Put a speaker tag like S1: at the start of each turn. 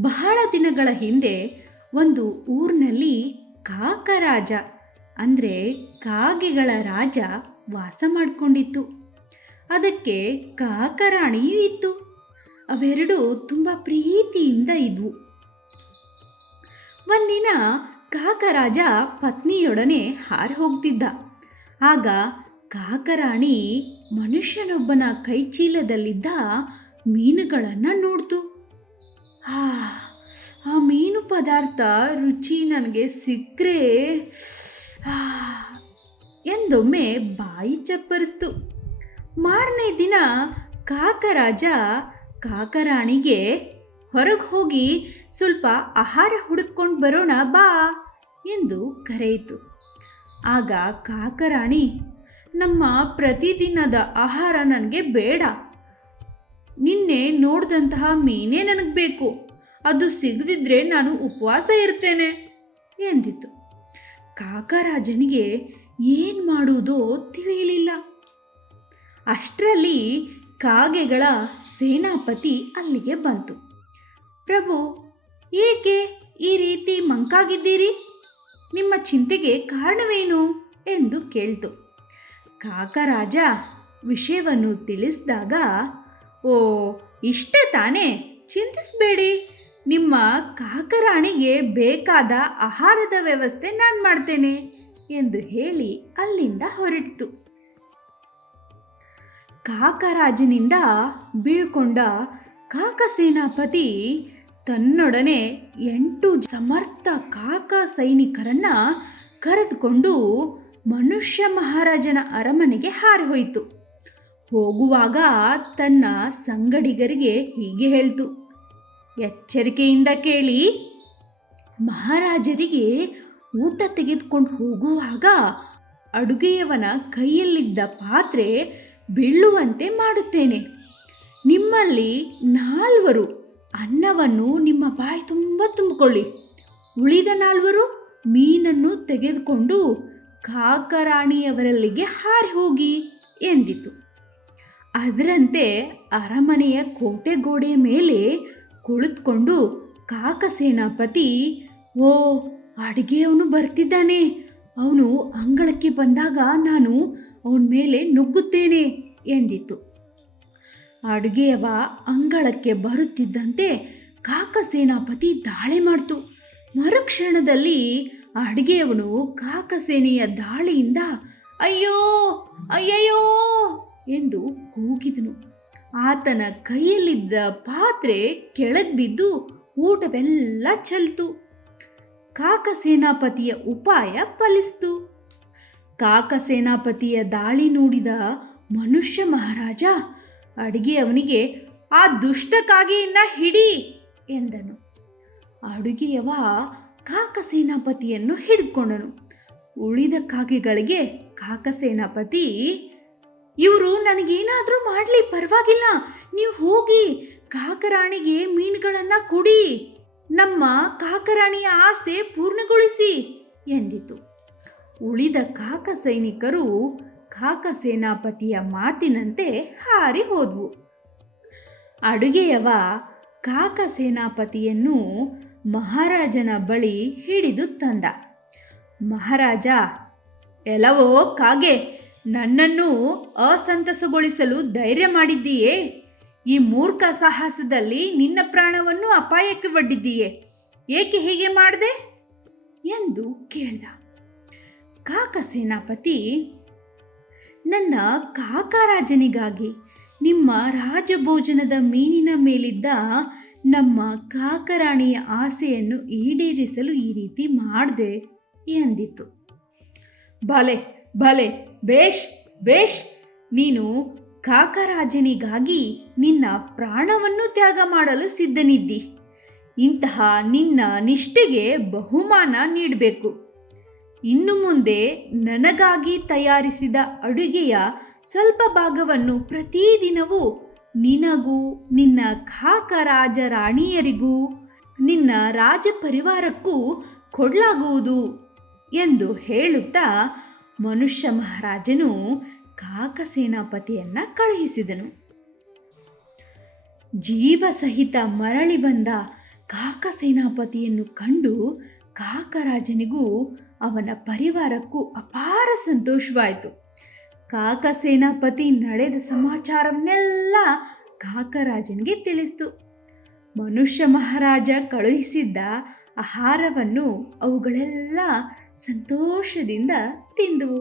S1: ಬಹಳ ದಿನಗಳ ಹಿಂದೆ ಒಂದು ಊರಿನಲ್ಲಿ ಕಾಕರಾಜ, ಅಂದರೆ ಕಾಗೆಗಳ ರಾಜ ವಾಸ ಮಾಡಿಕೊಂಡಿತ್ತು. ಅದಕ್ಕೆ ಕಾಕರಾಣಿಯೂ ಇತ್ತು. ಅವೆರಡೂ ತುಂಬ ಪ್ರೀತಿಯಿಂದ ಇದ್ವು. ಒಂದಿನ ಕಾಕರಾಜ ಪತ್ನಿಯೊಡನೆ ಹಾರಿ ಹೋಗ್ತಿದ್ದ. ಆಗ ಕಾಕರಾಣಿ ಮನುಷ್ಯನೊಬ್ಬನ ಕೈಚೀಲದಲ್ಲಿದ್ದ ಮೀನುಗಳನ್ನು ನೋಡ್ತು. ಆ ಮೀನು ಪದಾರ್ಥ ರುಚಿ ನನಗೆ ಸಿಕ್ಕರೆ ಎಂದೊಮ್ಮೆ ಬಾಯಿ ಚಪ್ಪರಿಸ್ತು. ಮಾರನೇ ದಿನ ಕಾಕರಾಜ ಕಾಕರಾಣಿಗೆ ಹೊರಗೆ ಹೋಗಿ ಸ್ವಲ್ಪ ಆಹಾರ ಹುಡುಕೊಂಡು ಬರೋಣ ಬಾ ಎಂದು ಕರೆಯಿತು. ಆಗ ಕಾಕರಾಣಿ, ನಮ್ಮ ಪ್ರತಿದಿನದ ಆಹಾರ ನನಗೆ ಬೇಡ. ನಿನ್ನೆ ನೋಡಿದಂತಹ ಮೀನೇ ನನಗೆ ಬೇಕು. ಅದು ಸಿಗದಿದ್ರೆ ನಾನು ಉಪವಾಸ ಇರ್ತೇನೆ ಎಂದಿತು. ಕಾಕರಾಜನಿಗೆ ಏನು ಮಾಡುವುದೋ ತಿಳಿಯಲಿಲ್ಲ. ಅಷ್ಟರಲ್ಲಿ ಕಾಗೆಗಳ ಸೇನಾಪತಿ ಅಲ್ಲಿಗೆ ಬಂತು. ಪ್ರಭು, ಏಕೆ ಈ ರೀತಿ ಮಂಕಾಗಿದ್ದೀರಿ? ನಿಮ್ಮ ಚಿಂತೆಗೆ ಕಾರಣವೇನು? ಎಂದು ಕೇಳ್ತು. ಕಾಕರಾಜ ವಿಷಯವನ್ನು ತಿಳಿಸಿದಾಗ, ಓ, ಇಷ್ಟೇ ತಾನೇ, ಚಿಂತಿಸಬೇಡಿ. ನಿಮ್ಮ ಕಾಕರಾಣಿಗೆ ಬೇಕಾದ ಆಹಾರದ ವ್ಯವಸ್ಥೆ ನಾನು ಮಾಡ್ತೇನೆ ಎಂದು ಹೇಳಿ ಅಲ್ಲಿಂದ ಹೊರಟಿತು. ಕಾಕರಾಜನಿಂದ ಬೀಳ್ಕೊಂಡ ಕಾಕಸೇನಾಪತಿ ತನ್ನೊಡನೆ ಎಂಟು ಸಮರ್ಥ ಕಾಕ ಸೈನಿಕರನ್ನ ಕರೆದುಕೊಂಡು ಮನುಷ್ಯ ಮಹಾರಾಜನ ಅರಮನೆಗೆ ಹಾರಿಹೋಯಿತು ಹೋಗುವಾಗ ತನ್ನ ಸಂಗಡಿಗರಿಗೆ ಹೀಗೆ ಹೇಳ್ತು. ಎಚ್ಚರಿಕೆಯಿಂದ ಕೇಳಿ. ಮಹಾರಾಜರಿಗೆ ಊಟ ತೆಗೆದುಕೊಂಡು ಹೋಗುವಾಗ ಅಡುಗೆಯವನ ಕೈಯಲ್ಲಿದ್ದ ಪಾತ್ರೆ ಬೀಳುವಂತೆ ಮಾಡುತ್ತೇನೆ. ನಿಮ್ಮಲ್ಲಿ ನಾಲ್ವರು, ಅನ್ನವನ್ನು ನಿಮ್ಮ ಬಾಯಿ ತುಂಬ ತುಂಬಿಕೊಳ್ಳಿ. ಉಳಿದ ನಾಲ್ವರು ಮೀನನ್ನು ತೆಗೆದುಕೊಂಡು ಕಾಕರಾಣಿಯವರಲ್ಲಿಗೆ ಹಾರಿ ಹೋಗಿ ಎಂದಿತು. ಅದರಂತೆ ಅರಮನೆಯ ಕೋಟೆ ಗೋಡೆಯ ಮೇಲೆ ಕುಳಿತುಕೊಂಡು ಕಾಕಸೇನಾಪತಿ, ಓ, ಅಡುಗೆಯವನು ಬರ್ತಿದ್ದಾನೆ. ಅವನು ಅಂಗಳಕ್ಕೆ ಬಂದಾಗ ನಾನು ಅವನ ಮೇಲೆ ನುಗ್ಗುತ್ತೇನೆ ಎಂದಿತು ಅಡುಗೆಯವ ಅಂಗಳಕ್ಕೆ ಬರುತ್ತಿದ್ದಂತೆ ಕಾಕಸೇನಾಪತಿ ದಾಳಿ ಮಾಡ್ತು. ಮರುಕ್ಷಣದಲ್ಲಿ ಅಡುಗೆಯವನು ಕಾಕಸೇನೆಯ ದಾಳಿಯಿಂದ, ಅಯ್ಯೋ, ಅಯ್ಯಯ್ಯೋ, ಎಂದು ಕೂಗಿದನು. ಆತನ ಕೈಯಲ್ಲಿದ್ದ ಪಾತ್ರೆ ಕೆಳಗೆ ಬಿದ್ದು ಊಟವೆಲ್ಲ ಚೆಲ್ತು. ಕಾಕಸೇನಾಪತಿಯ ಉಪಾಯ ಫಲಿಸ್ತು. ಕಾಕಸೇನಾಪತಿಯ ದಾಳಿ ನೋಡಿದ ಮನುಷ್ಯ ಮಹಾರಾಜ ಅಡುಗೆಯವನಿಗೆ ಆ ದುಷ್ಟ ಕಾಗೆಯನ್ನ ಹಿಡಿ! ಎಂದನು. ಅಡುಗೆಯವ ಕಾಕಸೇನಾಪತಿಯನ್ನು ಹಿಡಿದುಕೊಂಡನು ಉಳಿದ ಕಾಗೆಗಳಿಗೆ ಕಾಕಸೇನಾಪತಿ ಇವರು ನನಗೇನಾದರೂ ಮಾಡಲಿ, ಪರವಾಗಿಲ್ಲ. ನೀವು ಹೋಗಿ ಕಾಕರಾಣಿಗೆ ಮೀನುಗಳನ್ನು ಕೊಡಿ. ನಮ್ಮ ಕಾಕರಾಣಿಯ ಆಸೆ ಪೂರ್ಣಗೊಳಿಸಿ ಎಂದಿತು. ಉಳಿದ ಕಾಕ ಸೈನಿಕರು ಕಾಕ ಸೇನಾಪತಿಯ ಮಾತಿನಂತೆ ಹಾರಿ ಹೋದ್ವು. ಅಡುಗೆಯವ ಕಾಕ ಸೇನಾಪತಿಯನ್ನು ಮಹಾರಾಜನ ಬಳಿ ಹಿಡಿದು ತಂದ. ಮಹಾರಾಜ, ಎಲ್ಲವೋ ಕಾಗೆ ನನ್ನನ್ನು ಅಸಂತಸಗೊಳಿಸಲು ಧೈರ್ಯ ಮಾಡಿದ್ದೀಯೇ? ಈ ಮೂರ್ಖ ಸಾಹಸದಲ್ಲಿ ನಿನ್ನ ಪ್ರಾಣವನ್ನು ಅಪಾಯಕ್ಕೆ ಒಡ್ಡಿದ್ದೀಯೇ. ಏಕೆ ಹೀಗೆ ಮಾಡಿದೆ? ಎಂದು ಕೇಳ್ದ. ಕಾಕ ಸೇನಾಪತಿ, ನನ್ನ ಕಾಕರಾಜನಿಗಾಗಿ ನಿಮ್ಮ ರಾಜಭೋಜನದ ಮೀನಿನ ಮೇಲಿದ್ದ ನಮ್ಮ ಕಾಕರಾಣಿಯ ಆಸೆಯನ್ನು ಈಡೇರಿಸಲು ಈ ರೀತಿ ಮಾಡಿದೆ ಎಂದಿತು ಭಲೆ ಭಲೆ ಬೇಷ್ ಬೇಷ್, ನೀನು ಕಾಕರಾಜನಿಗಾಗಿ ನಿನ್ನ ಪ್ರಾಣವನ್ನು ತ್ಯಾಗ ಮಾಡಲು ಸಿದ್ಧನಿದ್ದಿ. ಇಂತಹ ನಿನ್ನ ನಿಷ್ಠೆಗೆ ಬಹುಮಾನ ನೀಡಬೇಕು. ಇನ್ನು ಮುಂದೆ ನನಗಾಗಿ ತಯಾರಿಸಿದ ಅಡುಗೆಯ ಸ್ವಲ್ಪ ಭಾಗವನ್ನು ಪ್ರತಿದಿನವೂ ನಿನಗೂ ನಿನ್ನ ಕಾಕರಾಜ ರಾಣಿಯರಿಗೂ, ನಿನ್ನ ರಾಜಪರಿವಾರಕ್ಕೂ ಕೊಡಲಾಗುವುದು ಎಂದು ಹೇಳುತ್ತಾ ಮನುಷ್ಯ ಮಹಾರಾಜನು ಕಾಕ ಸೇನಾಪತಿಯನ್ನ ಕಳುಹಿಸಿದನು. ಜೀವ ಸಹಿತ ಮರಳಿ ಬಂದ ಕಾಕಸೇನಾಪತಿಯನ್ನು ಕಂಡು ಕಾಕರಾಜನಿಗೂ ಅವನ ಪರಿವಾರಕ್ಕೂ ಅಪಾರ ಸಂತೋಷವಾಯಿತು. ಕಾಕ ಸೇನಾಪತಿ ನಡೆದ ಸಮಾಚಾರವನ್ನೆಲ್ಲ ಕಾಕರಾಜನಿಗೆ ತಿಳಿಸ್ತು. ಮನುಷ್ಯ ಮಹಾರಾಜ ಕಳುಹಿಸಿದ್ದ ಆಹಾರವನ್ನು ಅವುಗಳೆಲ್ಲ ಸಂತೋಷದಿಂದ ತಿಂದವು